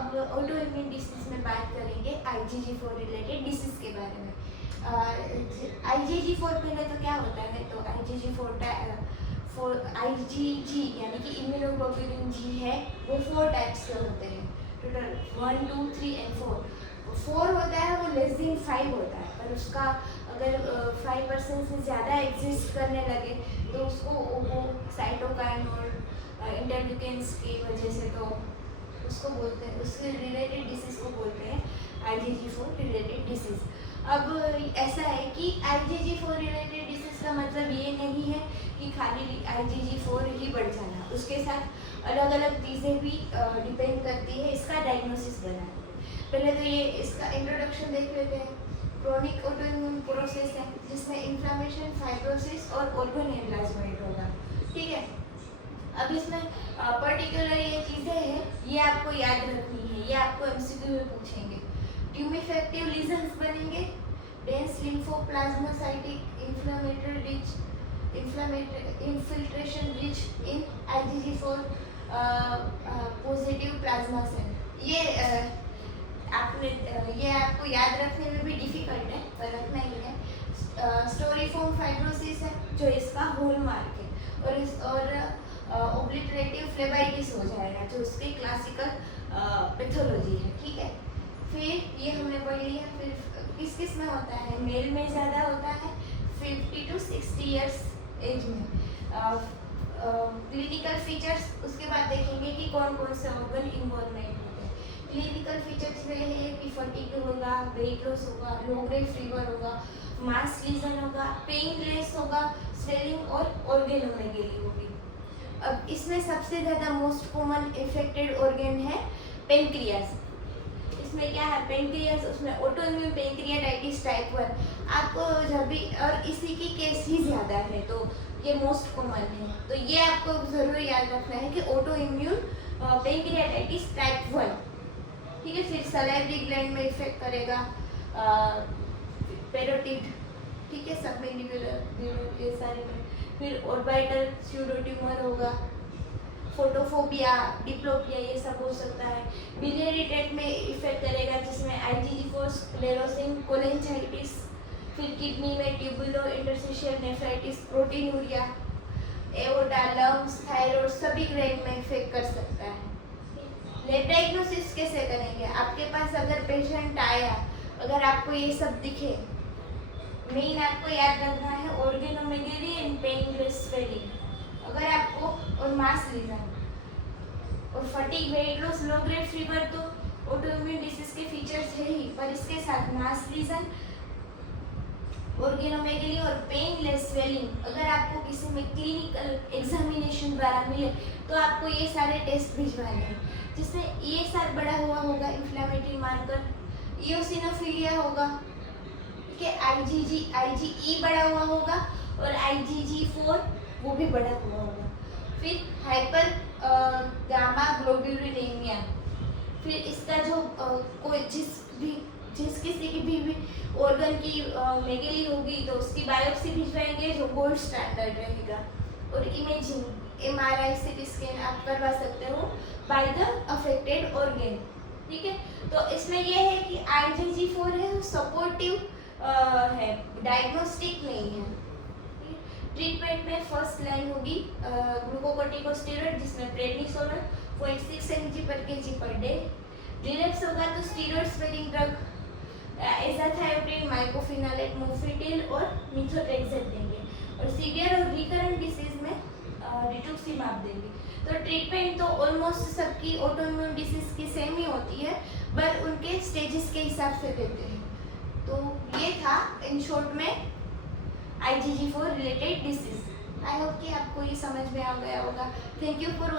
अब auto immune disease में बात करेंगे IgG4 रिलेटेड डिसीज के बारे में। IgG4 पहले तो क्या होता है, तो IgG यानी कि इम्यूनोग्लोबुलिन जी है, वो 4 टाइप्स के होते हैं टोटल, 1, 2, 3 एंड 4 होता है, वो लेस देन 5 होता है, पर उसका अगर 5% से ज़्यादा एग्जिस्ट करने लगे तो उसको वो साइटोकाइन और इंटरल्यूकिन्स की वजह से तो उसको बोलते हैं, उसके रिलेटेड डिसीज को बोलते हैं IgG4 रिलेटेड डिसीज। अब ऐसा है कि IgG4 रिलेटेड डिसीज का मतलब ये नहीं है कि खाली IgG4 ही बढ़ जाना, उसके साथ अलग अलग चीज़ें भी डिपेंड करती है इसका डायग्नोसिस बनाने में। पहले तो ये इसका इंट्रोडक्शन देख लेते हैं। क्रोनिक ऑटोइम्यून प्रोसेस है जिसमें इन्फ्लामेशन, फाइब्रोसिस और ऑर्गन एनलार्जमेंट होगा, ठीक है। अब इसमें पर्टिकुलर ये चीज़ें हैं, ये आपको याद रखनी है, ये आपको MCQ में पूछेंगे। ट्यूमिफेक्टिव लीजन्स बनेंगे, dense lymphoplasmacytic infiltration rich in IgG4 positive plasma cell. ये आपको याद रखने में भी डिफिकल्ट है, पर रखना ही है। स्टोरीफॉर्म फाइब्रोसिस है जो इसका हॉलमार्क है, और ओब्लिटरेटिव फ्लेबाइटिस हो जाएगा जो उसकी क्लासिकल पैथोलॉजी है, ठीक है। फिर ये हमने पढ़ लिया। फिर किस किस में होता है, मेल में ज़्यादा होता है 50 to 60 ईयर्स एज में। क्लिनिकल फीचर्स उसके बाद देखेंगे कि कौन कौन से ऑर्गन इन्वॉल्वमेंट होते हैं। क्लिनिकल फीचर्स में है कि फटीग होगा, वेट लॉस होगा, लो ग्रेड फीवर होगा, मास लीजन होगा, पेनलेस होगा, स्वेलिंग और ऑर्गेनोमेगेली होगी। अब इसमें सबसे ज़्यादा मोस्ट कॉमन इफेक्टेड ऑर्गन है पेनक्रियास। इसमें क्या है, पेनक्रियास, उसमें ऑटोइम्यून पेनक्रियाटाइटिस टाइप 1 आपको जब भी, और इसी की केस ही ज़्यादा है तो ये मोस्ट कॉमन है, तो ये आपको ज़रूर याद रखना है कि ऑटोइम्यून पेनक्रियाटाइटिस टाइप 1, ठीक है। फिर सलाइवरी ग्लैंड में इफेक्ट करेगा, पेरोटिड, ठीक है, सबमेंडिबुलर, ये सारे में। फिर ऑर्बिटल स्यूडो ट्यूमर होगा, फोटोफोबिया, डिप्लोपिया, ये सब हो सकता है। बिलियरी ट्रैक्ट में इफेक्ट करेगा जिसमें IgG4 स्क्लेरोसिन कोलेंजाइटिस। फिर किडनी में tubulo interstitial nephritis, proteinuria, aorta, lungs, thyroid, सभी ग्लैंड में इफेक्ट कर सकता है। लेट डायग्नोसिस कैसे करेंगे, आपके पास अगर पेशेंट आया, अगर आपको ये सब दिखे, मेन आपको याद रखना है ऑर्गेनोमेगेली एंड पेनलेस स्वेलिंग, अगर आपको, और मास लीजन और fatigue, weight loss, low grade fever तो ऑटोइम्यून डिसीज के फीचर्स है ही, पर इसके साथ मास लीजन, ऑर्गेनोमेगेली और पेनलेस स्वेलिंग अगर आपको किसी में क्लिनिकल एग्जामिनेशन द्वारा मिले तो आपको ये सारे टेस्ट भिजवाने हैं, जिसमें ESR बढ़ा हुआ होगा, इन्फ्लेमेटरी मार्कर, इओसिनोफिलिया होगा, IgE बढ़ा हुआ होगा, और IgG4 वो भी बढ़ा हुआ होगा। फिर हाइपर गामा ग्लोब्यूलिनेमिया, फिर इसका जो कोई जिस किसी की भी ऑर्गन की मेगेली होगी तो उसकी बायोप्सी भिजवाएंगे जो गोल्ड स्टैंडर्ड रहेगा। और इमेजिंग, MRI CT स्कैन आप करवा सकते हो बाय द अफेक्टेड ऑर्गन, ठीक है। तो इसमें ये है कि IgG4 है सपोर्टिव है, डायग्नोस्टिक नहीं है। ट्रीटमेंट में फर्स्ट लाइन होगी ग्लूकोकोर्टिकोस्टेरॉइड जिसमें prednisolone 0.6 mg/kg per day. Relapse होगा तो स्टीरॉइड स्पेलिंग ड्रग एजाथायोप्रिन, माइकोफिनालेट, मोफिटिल और मिथोट्रेक्सेट देंगे। और सीवियर और रिकरेंट डिसीज में रिटुक्सीमाब देंगे। तो ट्रीटमेंट तो ऑलमोस्ट सबकी ऑटोइम्यून डिसीज की सेम ही होती है, पर उनके स्टेजेस के हिसाब से देते हैं। तो ये था इन शॉर्ट में IgG4 related disease. I hope कि आपको ये समझ में आ गया होगा। Thank you for watching.